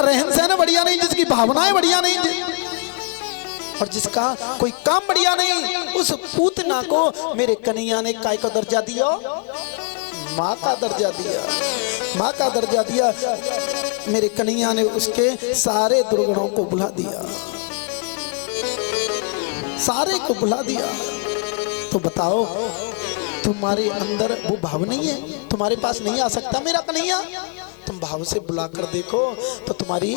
रहन सहन बढ़िया नहीं, जिसकी भावनाएं बढ़िया नहीं, और जिसका कोई काम बढ़िया नहीं, उस पूतना को मेरे कन्हैया ने काय का दर्जा दिया? माँ का दर्जा दिया, माँ का दर्जा दिया। मेरे कन्हैया ने उसके सारे दुर्गुणों को भुला दिया, सारे को भुला दिया। तो बताओ, तुम्हारे अंदर वो भाव नहीं है? तुम्हारे पास नहीं आ सकता मेरा कन्हैया? तुम भाव से बुलाकर देखो तो तुम्हारी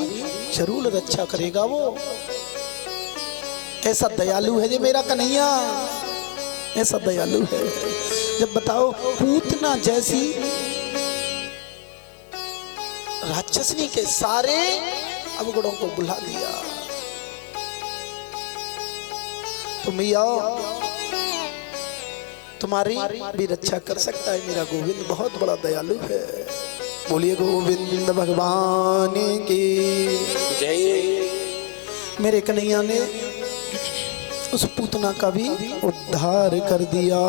जरूर रक्षा करेगा वो। ऐसा दयालु है ये मेरा कन्हैया, ऐसा दयालु है। जब बताओ, पूतना जैसी राक्षसनी के सारे अवगुणों को बुला दिया। तो मैया तुम्हारी भी रक्षा कर सकता है मेरा गोविंद, बहुत बड़ा दयालु है। बोलिए गोविंद भगवान की जय। मेरे कन्हैया ने उस पूतना का भी उद्धार कर दिया।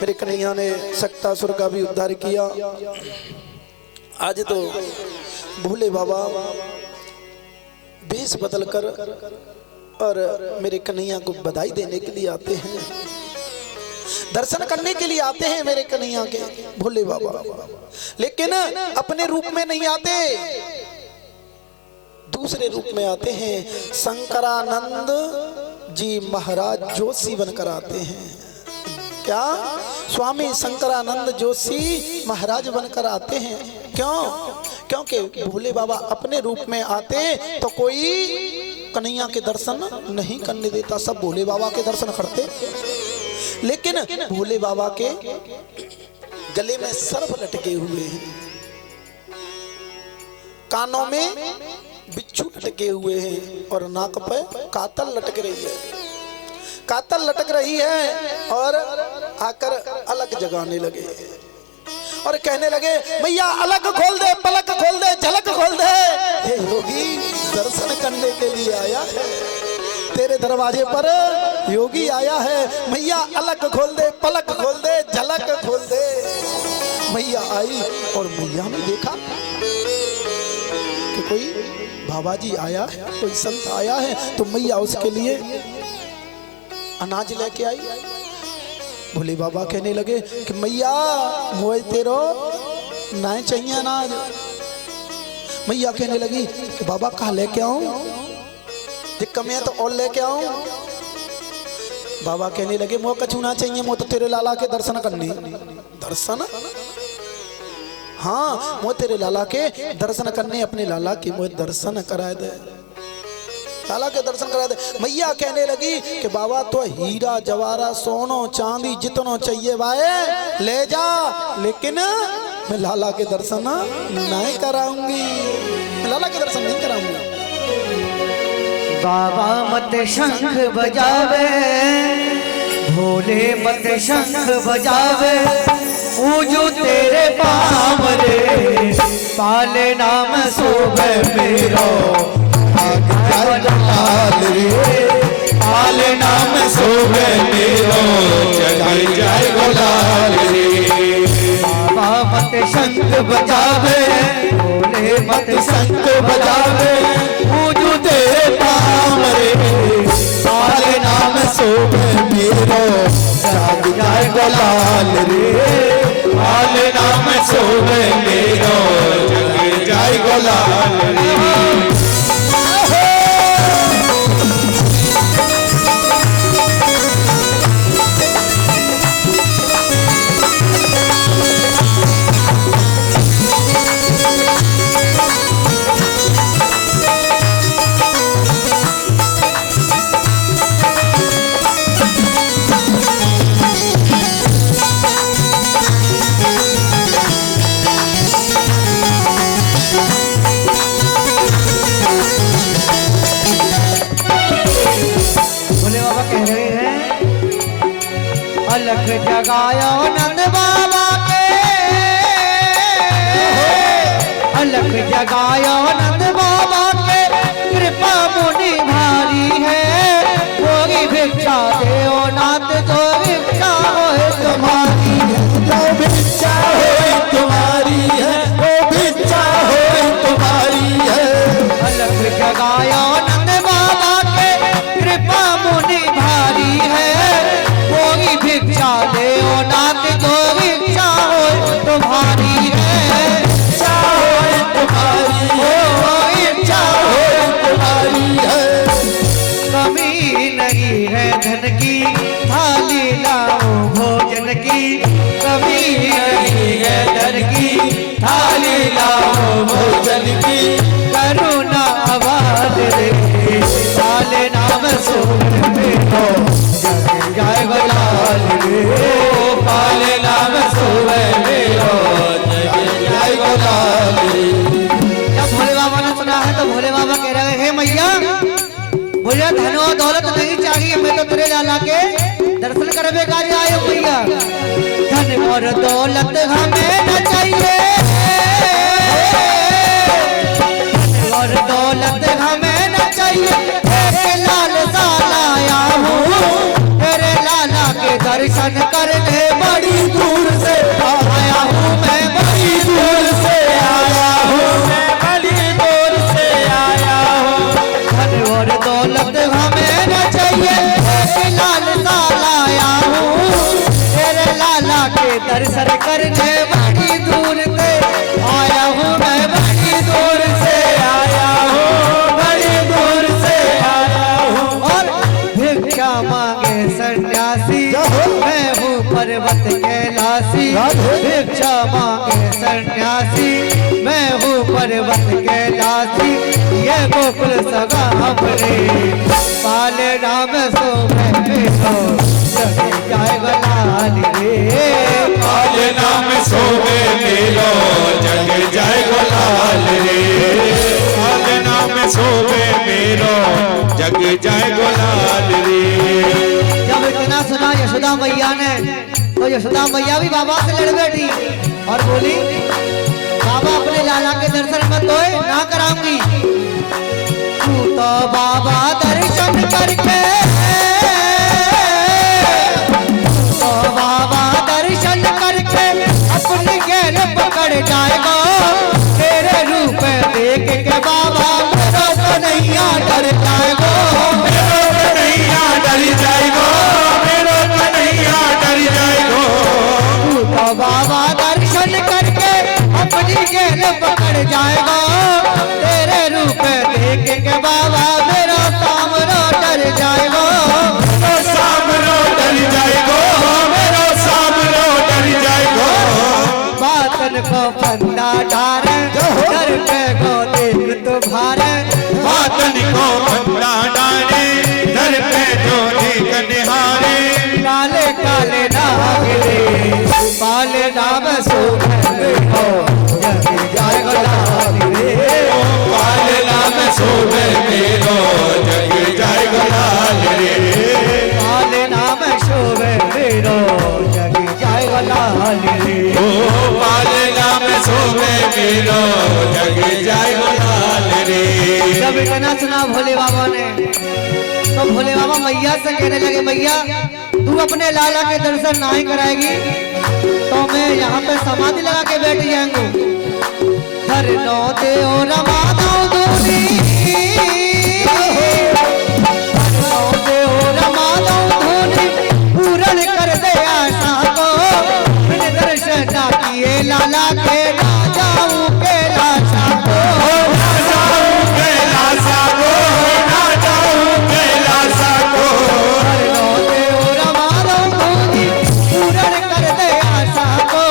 मेरे कन्हैया ने सक्तासुर का भी उद्धार किया। आज तो भोले बाबा वेश बदलकर और मेरे कन्हैया को बधाई देने के लिए आते हैं, दर्शन करने के लिए आते हैं मेरे कन्हैया के भोले बाबा। लेकिन अपने रूप में नहीं आते, दूसरे रूप में आते हैं। शंकरानंद जी महाराज जोशी बनकर आते हैं। क्या? स्वामी शंकरानंद जोशी महाराज बनकर आते हैं। क्यों? क्योंकि भोले बाबा अपने रूप में आते तो कोई कन्हैया के दर्शन नहीं करने देता, सब भोले बाबा के दर्शन करते। लेकिन भोले बाबा के गले में सर्प लटके हुए हैं, कानों में बिच्छू लटके हुए हैं और नाक पे कातल लटक रही है, कातल लटक रही है। और आकर अलग जगाने लगे और कहने लगे, मैया अलग खोल दे, पलक खोल दे, झलक खोल दे। ये योगी दर्शन करने के लिए आया है, तेरे दरवाजे पर योगी आया है। मैया अलग खोल दे, पलक खोल दे, झलक खोल दे। मैया आई और मैया ने देखा कि कोई बाबा जी आया है, कोई संत आया है। तो मैया उसके लिए अनाज लेके आई। भोले बाबा कहने लगे कि मैया मोए तेरो ना चाहिए अनाज। मैया कहने लगी कि बाबा कहाँ लेके आऊं, जे कम है तो और लेके आऊं। बाबा कहने लगे मोह कछु ना चाहिए, मोह तो तेरे लाला के दर्शन करने। दर्शन? हाँ, मोह तेरे लाला के दर्शन करने, अपने लाला के मोह दर्शन करा दे, लाला के दर्शन करा दे। मैया कहने लगी कि बाबा तो हीरा जवारा सोनो चांदी जितनो चाहिए भाई ले जा, लेकिन मैं लाला के दर्शन नहीं कराऊंगी, लाला के दर्शन नहीं कराऊंगी। बाबा मत शंख बजावे, भोले मत शंख बजावे, पूजू तेरे पाम रे, पाले नाम सोवे मेरो लाल रे, पाले नाम सोवे मेरो जय जय गोलाल रे। बाबा मत शंख बजावे, भोले मत शंख बजावे, पूजू तेरे पाम रे, पाले नाम सोवे मेरो जय जय गोलाल रे, पाले नाम सोवे मेरो जय जय गोलाल रे। अलख जगायो नंद बाबा के, अलख जगायो नंद बाबा के, कृपा मुनि भारी है, होगी भिक्षा देओ नाथ जो भिक्षा होए तुम्हारी है, जो भिक्षा होए तुम्हारी है, वो भिक्षा होए तुम्हारी है। जगायो नंद बाबा के कृपा मुनि भारी है। कोई भिक्षा दे ओ नाथ जो भिक्षा हो तुम्हारी है। इच्छा हो तुम्हारी इच्छा हो तुम्हारी है। कमी नहीं है धन की थाली लाओ भोजन की। कमी नहीं है धन की थाली लाओ भोजन की। करुणा आवाज रे काले नाम सुन मेरो जय गोलाल रे। काले नाम सुन मेरो जय गोलाल रे। जब भोले बाबा ने सुना है तो भोले बाबा कह रहे हैं, हे मैया मुझे धन और दौलत नहीं चाहिए, मैं तो तेरे लाला के दर्शन करने का आयो मैया। धन और दौलत हमें न चाहिए और दौलत हमें न चाहिए। तेरे लाल सा लाया हूँ, तेरे लाला के दर्शन करने बड़ी दूर से आया हूँ मैं। बड़ी दूर से आया हूँ मैं, बड़ी दूर से आया हूँ। धन और दौलत हमें न चाहिए, तेरे लाल सा लाया हूँ, तेरे लाला के दर्शन करने बड़ी दूर से आया हूँ मैं। बड़ी दूर से आया हूँ, बड़ी दूर से आया हूँ। और भिक्षा मांगे सन्यासी, मैं हूँ पर्वत कैलासी। भिक्षा मांगे सन्यासी, मैं हूँ पर्वत कैलासी। ये गोकुल सगा हमरे पाले नाम सो मैं मेरो जय गोलाल रे। काले नाम सोवे मेरो जग जय गोलाल रे। काले नाम सोवे मेरो जग जय गोलाल रे। जब इतना सुना यशोदा मैया ने तो यशोदा मैया भी बाबा से लड़ बैठी और बोली, बाबा अपने लाला के दर्शन में तो ना कराऊंगी। तू तो बाबा दर्शन करके तो बाबा दर्शन करके अपनी गैल पकड़ जाएगा। तेरे रूप देख के बाबा मेरा कन्हैया डर जाएगा। मेरो कन्हैया डर जाएगो, मेरो कन्हैया डर जाएगो। तू तो बाबा दर्शन करके अपनी गैल पकड़ जाएगा। तेरे रूप देख के बाबा मेरा सामने डर जाएगा। मेरो सामनो डर जाएगो, मेरो सामनो डर जाएगो। बातन को फंदा डारे डर पे को देख तुम्हारे। बातन को बंदा डाले दर पे जो देख निहारे। काले काले नाग रे पाले नाम सो जय गोलाल रे। काले नाम सोवे मेरो जग जय गोलाल रे। काले नाम शोभे मेरो जग जय गोलाल रे। ओ काले नाम सोवे मेरो जग जय गोलाल रे। जब इतना सुना भोले बाबा ने तो भोले बाबा मैया से कहने लगे, मैया तू अपने लाला के दर्शन नहीं कराएगी तो मैं यहाँ पे समाधि लगा के बैठ जाऊंगा। धर नो दे ओ रमा दो दूनी, नो दे ओ रमा दो धूनी, पूरन कर दे आशा को। मैंने दर्शन ना किए लाला के ना जाऊं कैलाशा को। ना जाऊं कैलासा को, ना जाऊं कैलासा को। धर नो दे ओ रमा दो धूनी, पूरन कर दे आशा को।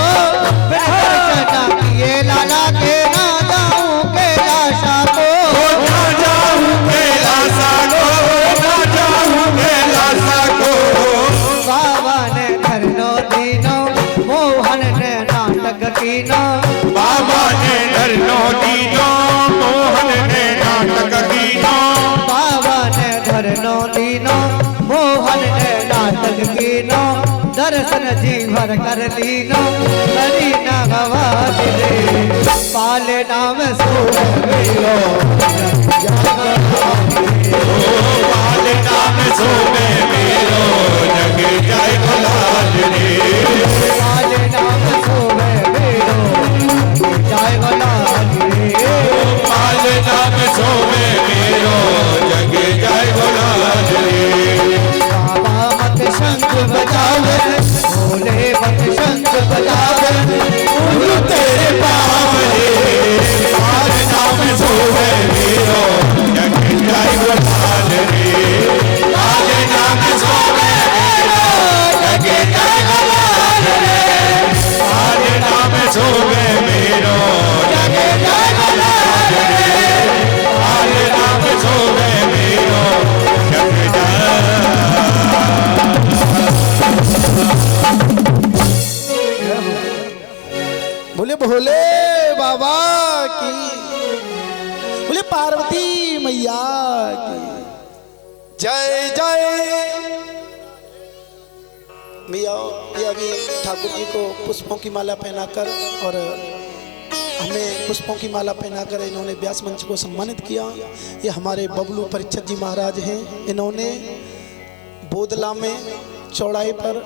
मैंने दर्शन ना किए लाला के ना जाऊं कैलाशा को। ना जाऊं कैलासा को, ना जाऊं कैलासा को। बाबा ने धरनो दीनो मोहन ने नाटक कीनो। बाबा ने धरनो दीनो मोहन ने नाटक कीनो। बाबा ने धरनो दीनो मोहन ने नाटक कीनो। दर्शन जी भर कर लीनो करी न गवाज रे। पाले नाम सो मेरो काले नाम सोवे मेरो जग जय गोलाल रे। पाले नाम सो मेरो जय गोलाल रे। काले नाम सोवे मेरो बोले पार्वती मैया की जय जय। भैया ये अभी ठाकुर जी को पुष्पों की माला पहनाकर और हमें पुष्पों की माला पहनाकर इन्होंने व्यास मंच को सम्मानित किया। ये हमारे बबलू परीक्षित जी महाराज हैं। इन्होंने बोदला में चौड़ाई पर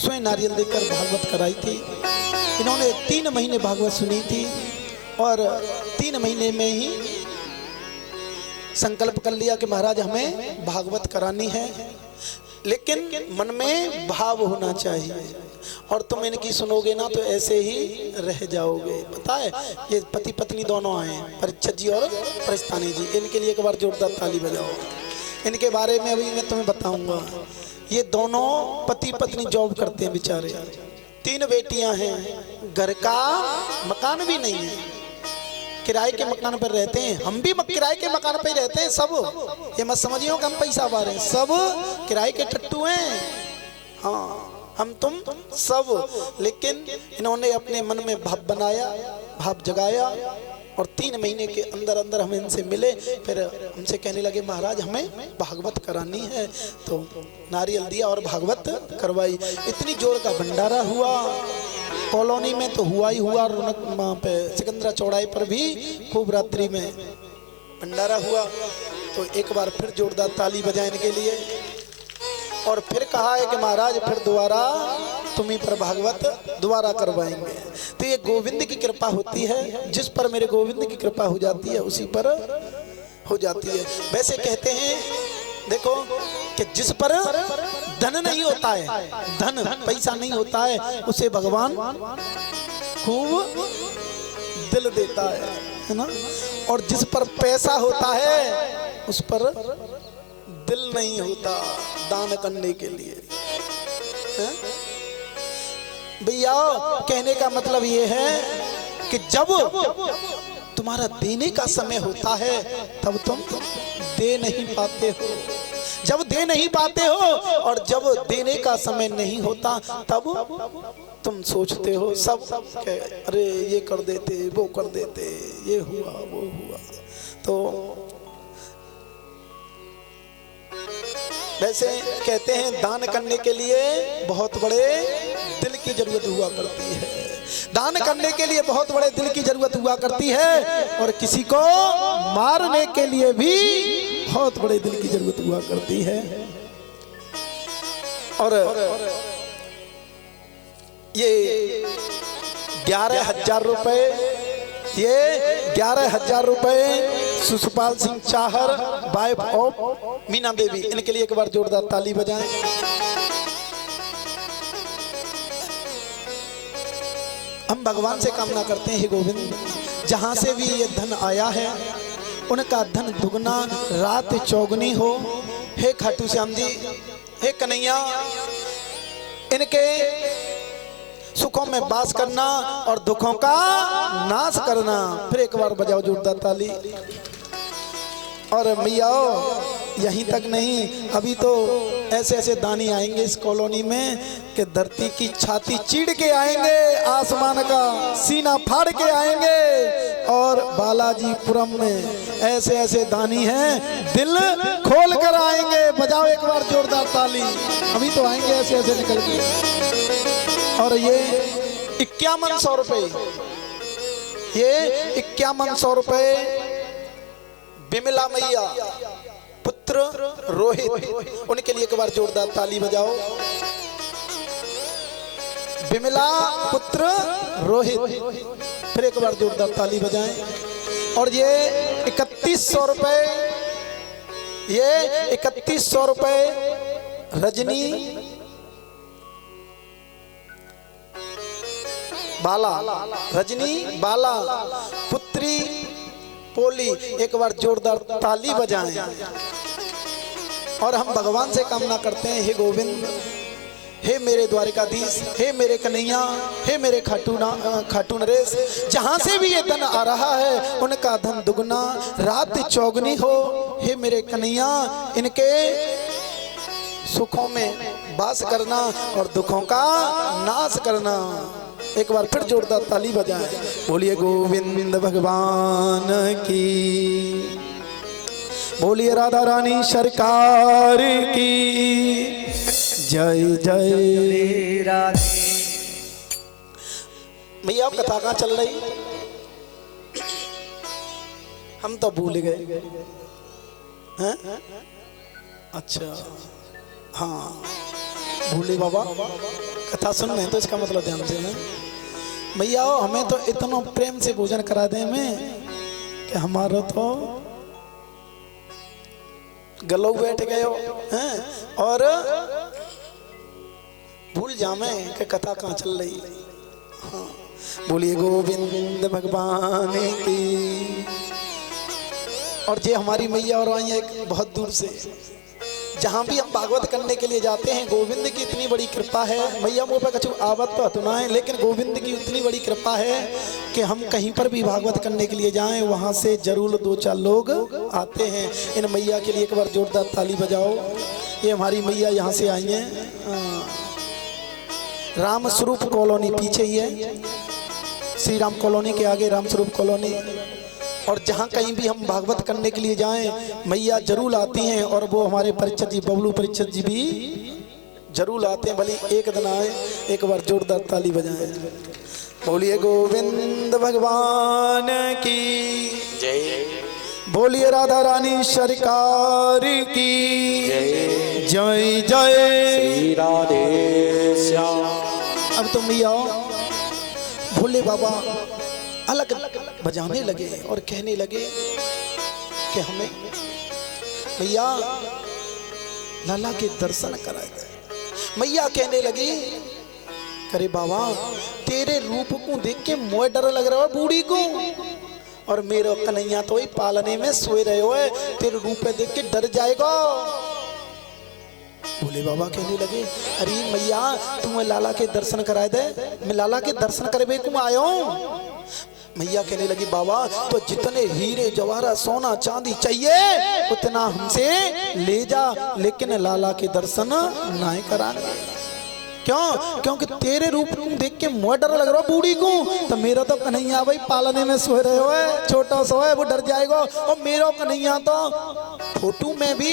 स्वयं नारियल देकर भागवत कराई थी। इन्होंने 3 महीने भागवत सुनी थी और 3 महीने में ही संकल्प कर लिया कि महाराज हमें भागवत करानी है, लेकिन मन में भाव होना चाहिए। और तुम इनकी सुनोगे ना तो ऐसे ही रह जाओगे। पता है ये पति पत्नी दोनों आए हैं, परीक्षित जी और परिस्तानी जी। इनके लिए एक बार जोरदार ताली बजाओ। इनके बारे में अभी मैं तुम्हें बताऊंगा। ये दोनों पति पत्नी जॉब करते हैं बेचारे। 3 बेटियां हैं, घर का मकान भी नहीं है, किराए के मकान पर रहते हैं। हम भी किराए के मकान पर ही रहते हैं सब। ये मत समझियो कि हम पैसा पा रहे हैं, सब किराए के टट्टू हैं। हाँ हम तुम सब। लेकिन इन्होंने अपने मन में भाव बनाया, भाव जगाया और 3 महीने के अंदर अंदर हम इनसे मिले। फिर हमसे कहने लगे महाराज हमें भागवत करानी है। तो नारियल दिया और भागवत करवाई। इतनी जोर का भंडारा हुआ कॉलोनी में तो हुआ ही हुआ। वहाँ पे सिकंदरा चौड़ाई पर भी खूब रात्रि में भंडारा हुआ। तो एक बार फिर जोरदार ताली बजाए इनके लिए। और फिर कहा है कि महाराज फिर दोबारा तुम्हीं पर भागवत दोबारा करवाएंगे। तो ये गोविंद की कृपा होती है, जिस पर मेरे गोविंद की कृपा हो जाती है उसी पर हो जाती है। वैसे कहते हैं देखो कि जिस पर धन नहीं होता है, धन पैसा नहीं होता है, उसे भगवान खूब दिल देता है ना। और जिस पर पैसा होता है उस पर दिल नहीं होता दान करने के लिए। भैया कहने का मतलब ये है कि जब तुम्हारा देने का समय होता है तब तुम दे नहीं पाते हो। जब दे नहीं पाते हो और जब देने का समय नहीं होता तब तुम सोचते हो सब के अरे ये कर देते वो कर देते, ये हुआ वो हुआ। तो वैसे कहते हैं दान करने के लिए बहुत बड़े दिल की जरूरत हुआ करती है। दान करने के लिए बहुत बड़े दिल की जरूरत हुआ करती है और किसी को मारने के लिए भी बहुत बड़े दिल की जरूरत हुआ करती है। और ये 11,000 रुपए, ये 11,000 रुपए सुषपाल सिंह चाहर वाइफ ऑफ मीना देवी, इनके लिए एक बार जोरदार ताली बजाएं। हम भगवान से कामना करते हैं हे गोविंद जहां से भी ये धन आया है उनका धन दुगना रात चौगनी हो। हे खाटू श्याम जी, हे कन्हैया, इनके सुखों में वास करना और दुखों का नाश करना। फिर एक बार बजाओ जोरदार ताली। और मैया यहीं तक नहीं, अभी तो ऐसे ऐसे दानी आएंगे इस कॉलोनी में कि धरती की छाती चीड़ के आएंगे, आसमान का सीना फाड़ के आएंगे। और बालाजीपुरम में ऐसे ऐसे दानी हैं दिल खोल कर आएंगे। बजाओ एक बार जोरदार ताली। अभी तो आएंगे ऐसे ऐसे निकल के। और ये 5100 रुपए, ये 5100 रुपए बिमला मैया पुत्र रोहित, उनके लिए एक बार जोरदार ताली बजाओ। बिमला पुत्र रोहित, फिर एक बार जोरदार ताली बजाएं। और ये 3100 रुपए, ये 3100 रुपए रजनी बाला, रजनी बाला पुत्री पोली, एक बार जोरदार ताली बजाएं। और हम भगवान से कामना करते हैं हे गोविंद, हे मेरे द्वारिकाधीश, हे मेरे कन्हैया, हे मेरे खाटू नरेश, जहां से भी ये धन आ रहा है उनका धन दुगना रात चौगनी हो। हे मेरे कन्हैया, इनके सुखों में वास करना और दुखों का नाश करना। एक बार फिर जोरदार ताली बजाएं। बोलिए गोविंद भगवान की, बोलिए राधा रानी सरकार की जय जय राधे। भैया अब कथा कहाँ चल रही, हम तो भूल गए हैं। अच्छा हाँ भूले बाबा, कथा सुन रहे हैं तो इसका मतलब ध्यान से भैया हमें तो इतना प्रेम से भोजन करा दे हमें कि हमारा तो गलो बैठ गए हो हैं और भूल जामे कि कथा कहाँ चल रही। हाँ बोलिए गोविंद भगवान की। और ये हमारी मैया और आई एक बहुत दूर से, जहाँ भी हम भागवत करने के लिए जाते हैं गोविंद की इतनी बड़ी कृपा है। मैया मुँह पे कछु आवत तो हतुना है, लेकिन गोविंद की इतनी बड़ी कृपा है कि हम कहीं पर भी भागवत करने के लिए जाएं वहाँ से जरूर 2-4 लोग आते हैं। इन मैया के लिए एक बार जोरदार ताली बजाओ। ये हमारी मैया यहाँ से आई हैं, राम स्वरूप कॉलोनी पीछे ही है, श्री राम कॉलोनी के आगे राम स्वरूप कॉलोनी। और जहाँ कहीं भी हम भागवत करने के लिए जाएं मैया जरूर आती हैं, और वो हमारे परीक्षित जी बबलू परीक्षित जी भी जरूर आते हैं। भले एक दिन आए, एक बार जोरदार ताली बजाएं। बोलिए गोविंद भगवान की जय, बोलिए राधा रानी सरकार की जय जय श्री राधे श्याम। अब तुम भी आओ। भोले बाबा अलग बजाने लगे और कहने लगे कि हमें मैया लाला के दर्शन कराए गए। मैया कहने लगी अरे बाबा तेरे रूप को देख के मोह डर लग रहा है बूढ़ी को, और मेरे कन्हैया तो ही पालने में सोए रहे हो, तेरे रूप पे देख के डर जाएगा। भोले बाबा कहने लगे अरे मैया तुम्हें लाला के दर्शन कराए दे, मैं लाला के दर्शन करे तुम आयो। मैया कहने लगी बाबा तो जितने हीरे जवाहरा सोना चांदी चाहिए उतना हमसे ले जा, लेकिन लाला के दर्शन नहीं कराएंगे। क्यों? क्योंकि तेरे रूप को देख के मुझे डर लग रहा है बूढ़ी को, तो मेरा तो कन्हैया भाई पालने में सो रहे हो है, छोटा सा है वो डर जाएगा, और मेरा कन्हैया तो फोटो में भी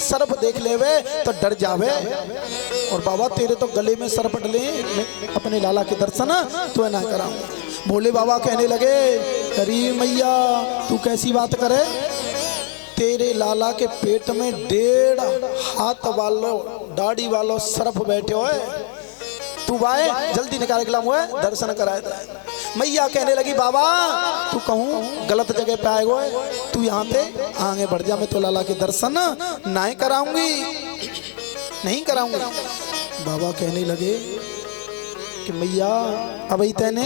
सर्प देख लेवे तो डर जावे। और बाबा तेरे तो गले में सर्प डले, मैं अपने लाला के दर्शन तो ना कराऊंगा। भोले बाबा कहने लगे अरे मैया तू कैसी बात करे, तेरे लाला के पेट में 1.5 हाथ वालो दाढ़ी वालो सर्प बैठे हो, तू भाई जल्दी निकाल के लाऊं दर्शन कराए दे। मैया कहने लगी बाबा तू कहूँ गलत जगह पे आए हो, तू यहाँ पे आगे बढ़ जा, मैं तो लाला के दर्शन नहीं कराऊंगी, नहीं कराऊंगी। बाबा कहने लगे कि मैया अब तेने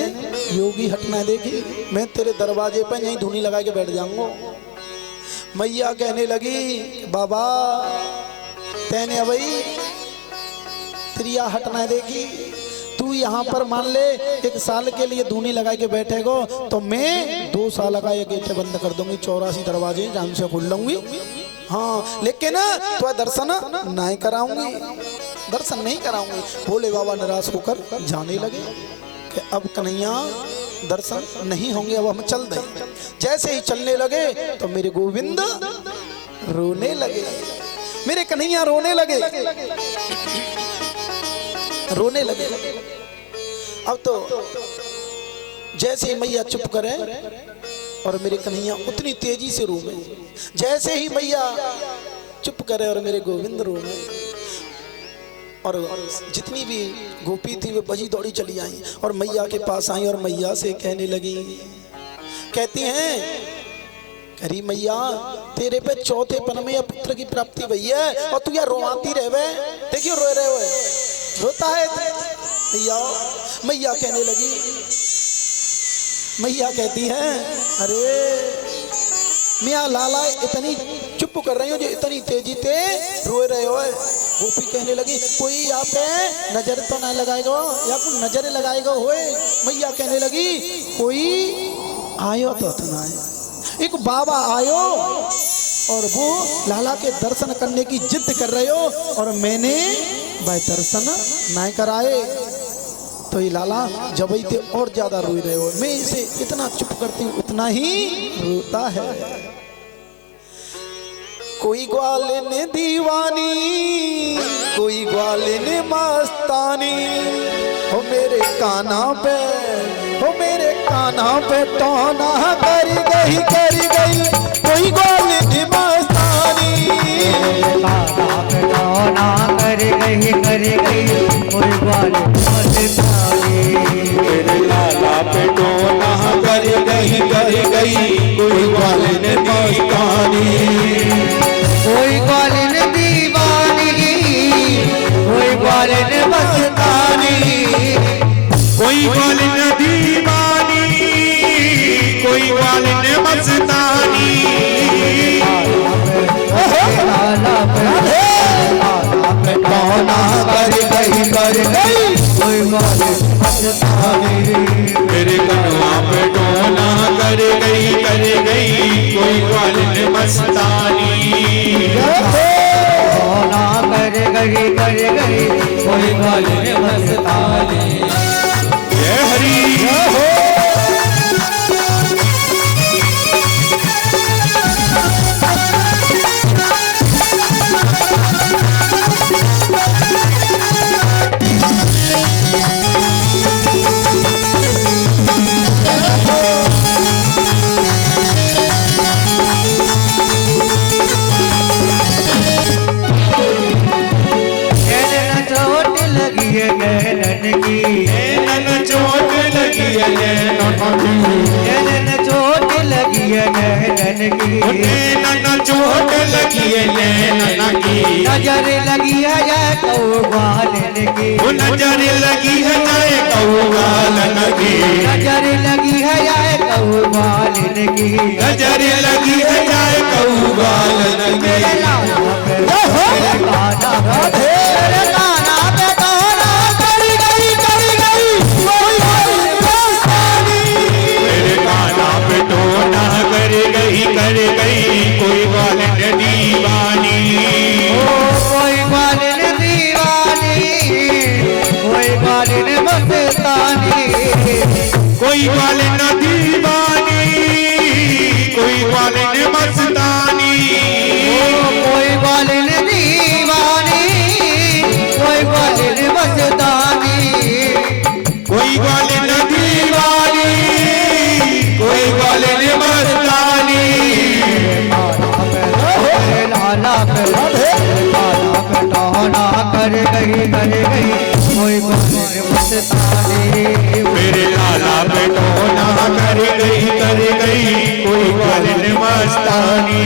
योगी हटना देखी, मैं तेरे दरवाजे पर यहीं धुनी लगा के बैठ जाऊंगा। मैया कहने लगी बाबा तेने अबई त्रिया हटना देखी, तू यहाँ पर मान ले 1 साल के लिए धूनी लगा के बैठेगो तो मैं 2 साल का ये गेट बंद कर दूंगी, 84 दरवाजे जान से खोल लूंगी। हाँ लेकिन तो दर्शन नहीं कराऊंगी, दर्शन नहीं कराऊंगी। भोले बाबा निराश होकर जाने लगे कि अब कन्हैया दर्शन नहीं होंगे, अब हम चल दें। जैसे ही चलने लगे तो मेरे गोविंद रोने लगे, मेरे कन्हैया रोने लगे, रोने लगे। अब तो जैसे ही मैया चुप करे और मेरे कन्हैया उतनी तेजी से रोवे, जैसे ही मैया चुप करे और मेरे गोविंद रोवे, और जितनी भी गोपी थी वे बजी दौड़ी चली आई और मैया के पास आई और मैया से कहने लगी, कहती हैं अरे मैया तेरे पे चौथे पन में पुत्र की प्राप्ति हुई है और तू यार रोवाती रहे, देखियो रो रहे हो, रोता है मैया। मैया कहने लगी, मैया कहती है अरे मियाँ लाला इतनी चुप कर रही हो जो इतनी तेजी से रो रहे हो। गोपी कहने लगी कोई यहाँ पे नजर तो ना लगाएगा या कोई नजर लगाएगा होए। मैया कहने लगी कोई आयो तो ना आए, एक बाबा आयो और वो लाला के दर्शन करने की जिद कर रहे हो और मैंने भाई दर्शन नहीं कराए। तो ये लाला जब इतने और ज्यादा रोई रहे हो, मैं इसे इतना चुप करती हूँ उतना ही रोता है। कोई ग्वालिन दीवानी, कोई ग्वालिन मस्तानी, हो मेरे काना पे, हो मेरे काना पे टोना कर गई कोई ग्वालिन मस्तानी। काना पे टोना कर गई कोई ग्वालिन मस्तानी। मेरे लाला पे टोना कर गई कोई ग्वालिन मस्तानी। कोई ग्वालिन दीवानी, कोई ग्वालिन मस्तानी। कोई ग्वालिन दीवानी, कोई ग्वालिन मस्तानी। लाला पे टोना कर गई कोई ग्वालिन मस्तानी। मेरे कनवा पे टोना कर गई कोई ग्वालिन मस्तानी। टोना कर गई कोई ग्वालिन मस्तानी। जय हरि चोट लगी है नैनन की, चोट लगी है नैनन चोट लगी है नैनन की। चोट लगी है नैनन की। नजर लगी है जय कौवालन की, नजर लगी है जय कौवालन की। नजर लगी है जय कौवालन की। नजर लगी है जय कौवालन की। तेरे काना पे टोना कर गई कोई ग्वालिन मस्तानी। मेरे काना पे टोना कर गई कोई ग्वालिन दीवानी। कोई ग्वालिन दीवानी, कोई ग्वालिन मस्तानी। कोई ग्वालिन दीवानी, कोई ग्वालिन मस्तानी। कोई ग्वालिन दीवानी, कोई ग्वालिन मस्तानी। कोई ग्वालिन दीवानी, कोई ग्वालिन मस्तानी। लाला पे टोना कर गई कोई ग्वालिन मस्तानी। मेरे लाला पे टोना कर गई कोई ग्वालिन मस्तानी।